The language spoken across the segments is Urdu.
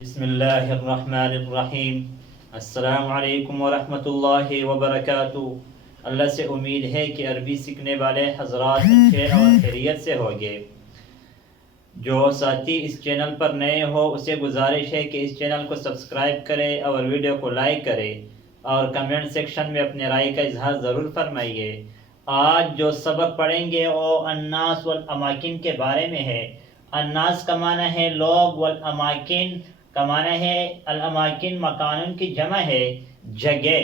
بسم اللہ الرحمن الرحیم۔ السلام علیکم ورحمۃ اللہ وبرکاتہ۔ اللہ سے امید ہے کہ عربی سیکھنے والے حضرات اچھے اور خیریت سے ہوگے۔ جو ساتھی اس چینل پر نئے ہو اسے گزارش ہے کہ اس چینل کو سبسکرائب کرے اور ویڈیو کو لائک کرے اور کمنٹ سیکشن میں اپنے رائے کا اظہار ضرور فرمائیے۔ آج جو سبق پڑھیں گے وہ الناس والاماکن کے بارے میں ہے۔ الناس کا معنی ہے لوگ، والاماکن کا معنی ہے الاماکن مکانوں کی جمع ہے، جگہ۔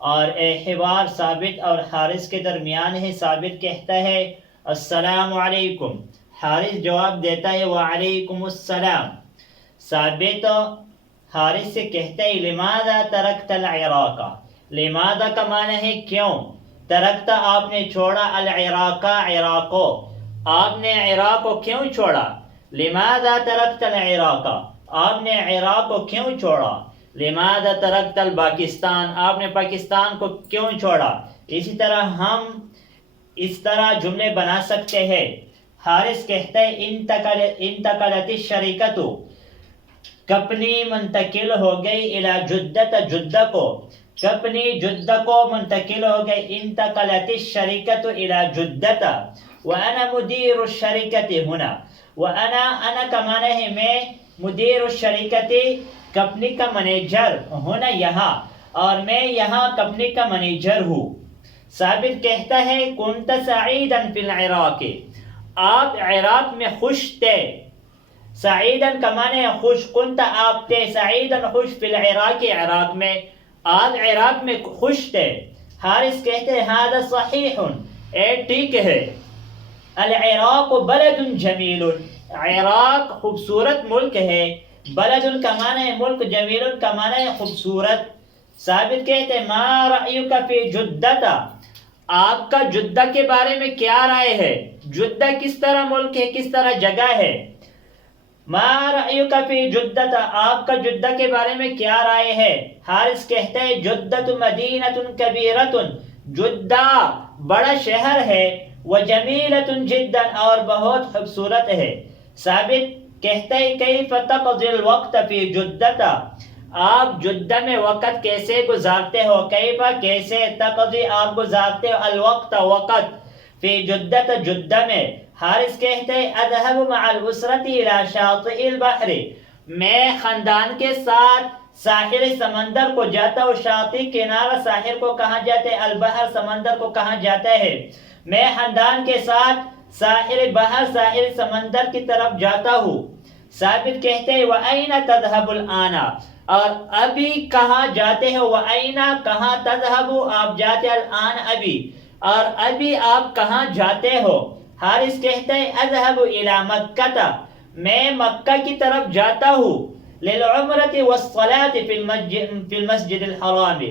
اور حوار ثابت اور حارث کے درمیان ہے۔ ثابت کہتا ہے السلام علیکم، حارث جواب دیتا ہے وعلیکم السلام۔ ثابت حارث سے کہتا ہے لماذا ترکت العراق، لماذا کا معنی ہے کیوں، ترکت آپ نے چھوڑا، العراق عراقو آپ نے عراق کو کیوں چھوڑا، لماذا ترکت العراق آپ نے عراق کو کیوں چھوڑا، لماذا ترکت الپاکستان آپ نے پاکستان کو کیوں چھوڑا۔ اسی طرح ہم اس طرح جملے بنا سکتے ہیں۔ حارث کہتا ہے انتقلت الشریکۃ، کمپنی منتقل ہو گئی، الی جدہ جدہ کو، کمپنی جدہ کو منتقل ہو گئی، انتقلت الشریکۃ الی جدہ، وانا مدیر الشریکۃ ہنا، انا کا معنی ہے میں، مدیر الشریکۃ کمپنی کا منیجر، ہونا یہاں، اور میں یہاں کمپنی کا منیجر ہوں۔ ثابت کہتا ہے کنت سعیدا فی العراق، آپ عراق میں خوش تھے، سعیدا کا معنی ہے خوش، کنت آپ تھے، سعیدا خوش، فی العراق عراق میں، آپ عراق میں خوش تھے۔ حارث کہتے ہیں ھذا صحیح، ٹھیک ہے، العراق بلد جمیل، عراق خوبصورت ملک ہے، بلد کا معنی ہے ملک، جمیل کا معنی ہے خوبصورت۔ ثابت کہتے ہیں ما رأیک فی جدہ، آپ کا جدہ کے بارے میں کیا رائے ہے، جدہ کس طرح ملک ہے، کس طرح جگہ ہے۔ ما رأیک فی جدہ آپ کا جدہ کے بارے میں کیا رائے ہے۔ حارث کہتے ہیں جدہ مدینہ کبیرۃ، جدہ بڑا شہر ہے، وجمیلۃ جدا اور بہت خوبصورت ہے۔ ثابت کہتے ہیں کیف تقضی الوقت فی جدہ، آپ جدہ میں وقت کیسے گزارتے ہو، کیف کیسے، تقضی آپ گزارتے ہو، الوقت وقت، فی جدہ جدہ میں۔ حارث کہتے ہیں اذهب مع الاسرة الى شاطئ البحر، میں خاندان کے ساتھ ساحل سمندر کو جاتا ہوں، شاطئ کنارہ، ساحل کو کہاں جاتے ہیں، البحر سمندر کو کہاں جاتا ہے، میں خاندان کے ساتھ ساحل بحر، ساحل سمندر کی طرف جاتا ہوں۔ ثابت کہتے ہیں وَأَيْنَ تَذْهَبُ الْآنَ، اور ابھی کہاں جاتے ہو، وَأَيْنَ کہاں، تَذْهَبُ آپ جاتے، الْآنَ ابھی، اور ابھی آپ کہاں جاتے ہو۔ حارث کہتے ہیں اذهب الى مکہ، میں مکہ کی طرف جاتا ہوں، للعمرۃ والصلاۃ فی المسجد الحرام،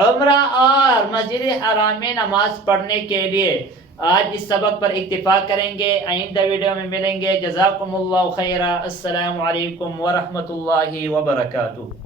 عمرہ اور مسجد حرام میں نماز پڑھنے کے لیے۔ آج اس سبق پر اکتفا کریں گے، آئندہ ویڈیو میں ملیں گے۔ جزاکم اللہ خیرا، السلام علیکم ورحمۃ اللہ وبرکاتہ۔